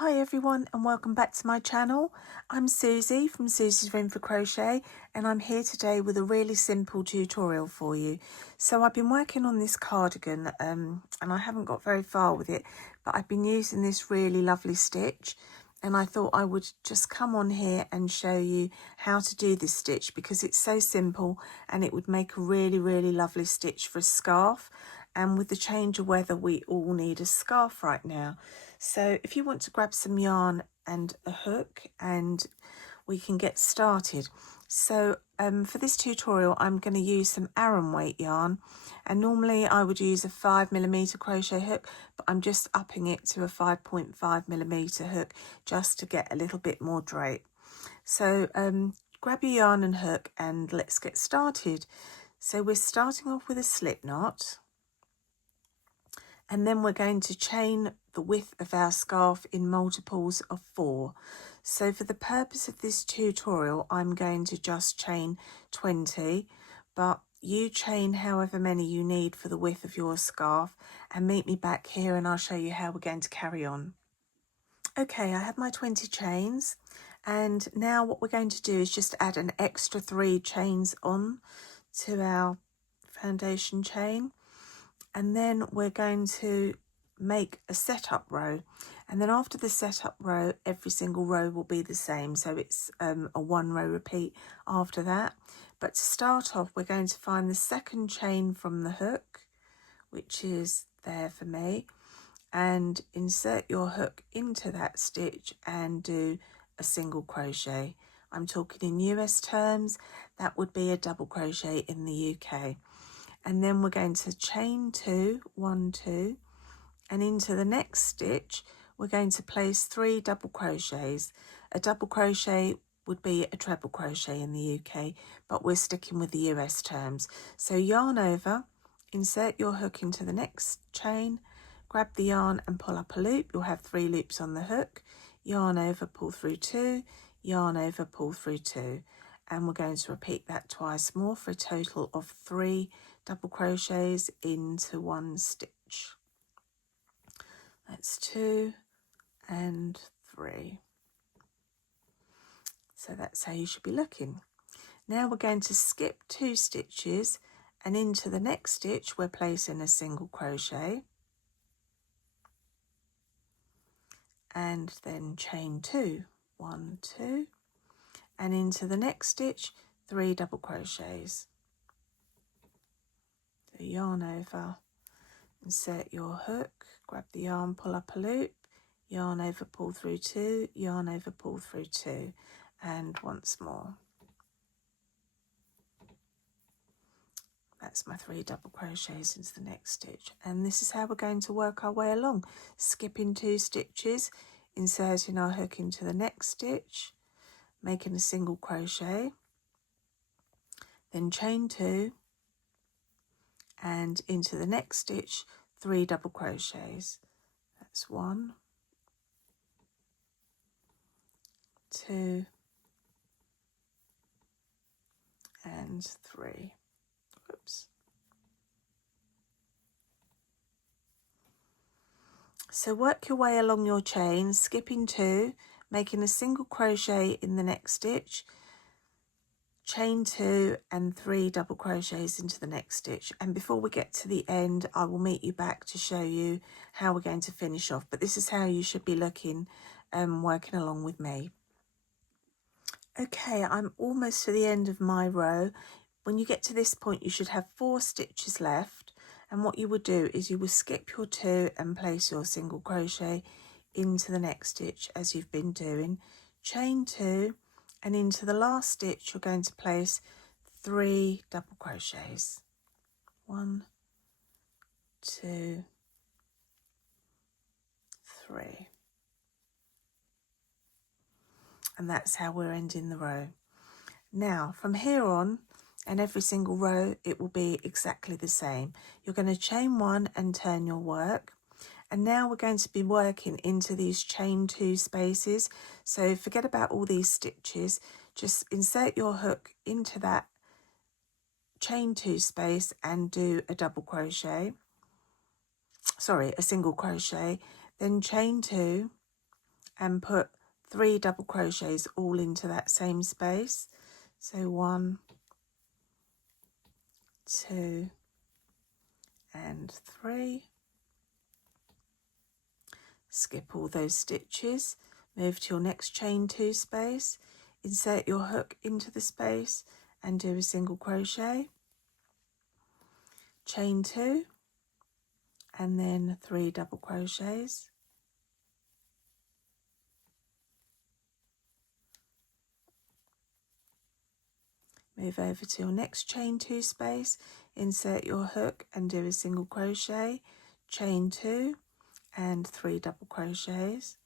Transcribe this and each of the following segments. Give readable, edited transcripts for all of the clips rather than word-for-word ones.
Hi everyone and welcome back to my channel. I'm Susie from Susie's Room for Crochet and I'm here today with a really simple tutorial for you. So I've been working on this cardigan and I haven't got very far with it, but I've been using this really lovely stitch and I thought I would just come on here and show you how to do this stitch because it's so simple and it would make a really lovely stitch for a scarf. And with the change of weather, we all need a scarf right now. So if you want to grab some yarn and a hook and we can get started. So for this tutorial, I'm going to use some Aran weight yarn. And normally I would use a 5mm crochet hook, but I'm just upping it to a 5.5mm hook just to get a little bit more drape. So grab your yarn and hook and let's get started. So we're starting off with a slip knot. And then we're going to chain the width of our scarf in multiples of 4. So for the purpose of this tutorial, I'm going to just chain 20, but you chain however many you need for the width of your scarf and meet me back here and I'll show you how we're going to carry on. Okay, I have my 20 chains and now what we're going to do is just add an extra 3 chains on to our foundation chain. And then we're going to make a setup row, and then after the setup row every single row will be the same, so it's a 1 row repeat after that. But to start off, we're going to find the second chain from the hook, which is there for me, and insert your hook into that stitch and do a single crochet. I'm talking in US terms, that would be a double crochet in the UK. And then we're going to chain 2, 1, 2, and into the next stitch we're going to place 3 double crochets. A double crochet would be a treble crochet in the UK, but we're sticking with the US terms. So yarn over, insert your hook into the next chain, grab the yarn and pull up a loop. You'll have 3 loops on the hook. Yarn over, pull through 2, yarn over, pull through 2, and we're going to repeat that twice more for a total of 3 double crochets into 1 stitch. That's 2 and 3. So that's how you should be looking. Now we're going to skip 2 stitches and into the next stitch we're placing a single crochet and then chain 2, 1, 2, and into the next stitch 3 double crochets. So yarn over, insert your hook, grab the yarn, pull up a loop, yarn over, pull through 2, yarn over, pull through 2, and once more. That's my 3 double crochets into the next stitch, and this is how we're going to work our way along, skipping 2 stitches, inserting our hook into the next stitch, making a single crochet, then chain 2, and into the next stitch 3 double crochets. That's 1, 2, and 3. Oops. So work your way along your chain, skipping 2, making a single crochet in the next stitch, chain 2 and 3 double crochets into the next stitch. And before we get to the end, I will meet you back to show you how we're going to finish off. But this is how you should be looking, working along with me. Okay, I'm almost to the end of my row. When you get to this point, you should have 4 stitches left. And what you would do is you will skip your 2 and place your single crochet into the next stitch as you've been doing. Chain 2, and into the last stitch you're going to place 3 double crochets. 1, 2, 3. And that's how we're ending the row. Now from here on, and every single row, it will be exactly the same. You're going to chain 1 and turn your work. And now we're going to be working into these chain 2 spaces. So forget about all these stitches. Just insert your hook into that chain 2 space and do a double crochet. Sorry, a single crochet. Then chain 2 and put 3 double crochets all into that same space. So 1, 2 and 3. Skip all those stitches, move to your next chain 2 space, insert your hook into the space and do a single crochet, chain 2 and then 3 double crochets. Move over to your next chain 2 space, insert your hook and do a single crochet, chain 2 and 3 double crochets.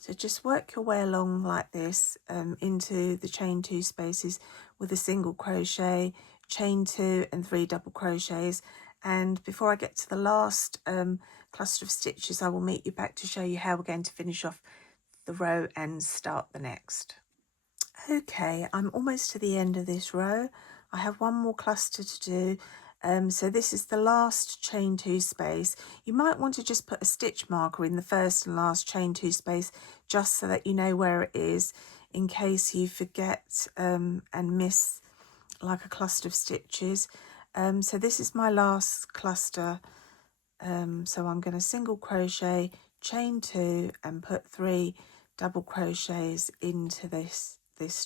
So just work your way along like this into the chain 2 spaces with a single crochet, chain 2 and 3 double crochets. And before I get to the last cluster of stitches, I will meet you back to show you how we're going to finish off the row and start the next. Okay, I'm almost to the end of this row. I have one more cluster to do. So this is the last chain 2 space. You might want to just put a stitch marker in the first and last chain 2 space just so that you know where it is in case you forget and miss like a cluster of stitches. So this is my last cluster. So I'm going to single crochet, chain 2 and put 3 double crochets into this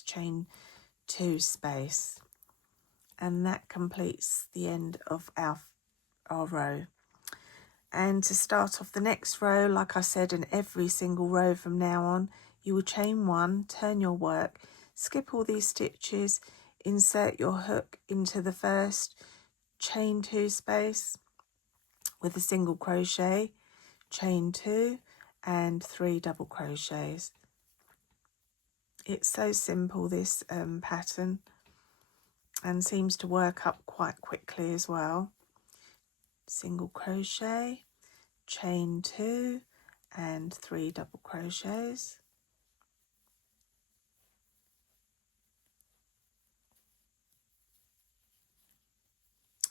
chain 2 space, and that completes the end of our row. And to start off the next row, like I said, in every single row from now on, you will chain 1, turn your work, skip all these stitches, insert your hook into the first chain 2 space with a single crochet, chain 2 and 3 double crochets. It's so simple, this pattern, and seems to work up quite quickly as well. Single crochet, chain 2 and 3 double crochets.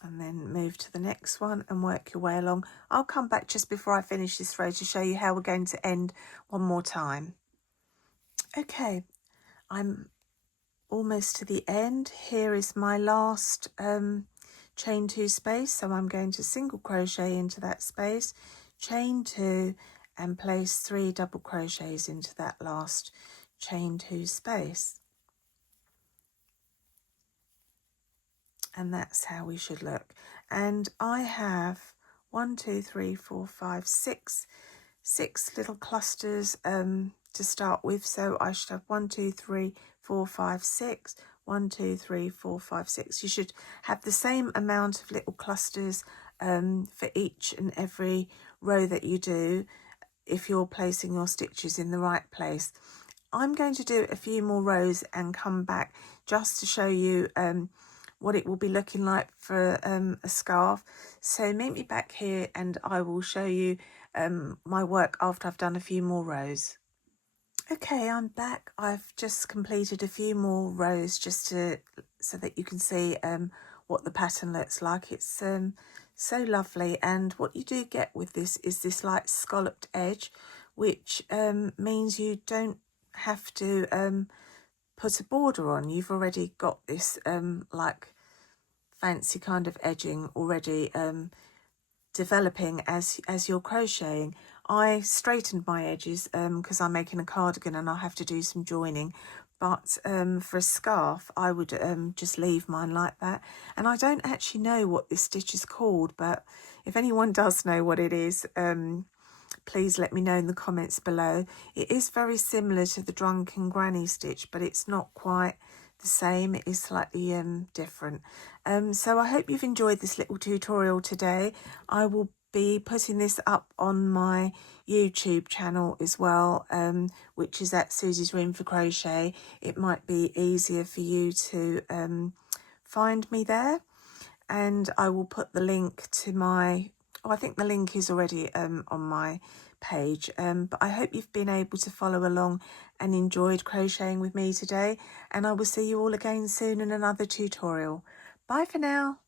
And then move to the next one and work your way along. I'll come back just before I finish this row to show you how we're going to end one more time. Okay, I'm almost to the end. Here is my last chain 2 space, so I'm going to single crochet into that space, chain 2 and place 3 double crochets into that last chain 2 space. And that's how we should look. And I have 6 little clusters to start with, so I should have 1, 2, 3, 4, 5, 6, 1, 2, 3, 4, 5, 6. You should have the same amount of little clusters for each and every row that you do if you're placing your stitches in the right place. I'm going to do a few more rows and come back just to show you what it will be looking like for a scarf. So meet me back here and I will show you my work after I've done a few more rows. Okay, I'm back. I've just completed a few more rows just so that you can see what the pattern looks like. It's so lovely, and what you do get with this is this like scalloped edge, which means you don't have to put a border on. You've already got this like fancy kind of edging already developing as you're crocheting. I straightened my edges because I'm making a cardigan and I have to do some joining, but for a scarf I would just leave mine like that. And I don't actually know what this stitch is called, but if anyone does know what it is, please let me know in the comments below. It is very similar to the Drunken Granny stitch, but it's not quite the same. It is slightly different. So I hope you've enjoyed this little tutorial today. I will be putting this up on my YouTube channel as well, which is at Susie's Room for Crochet. It might be easier for you to find me there, and I will put the link to my, I think the link is already on my page, but I hope you've been able to follow along and enjoyed crocheting with me today, and I will see you all again soon in another tutorial. Bye for now.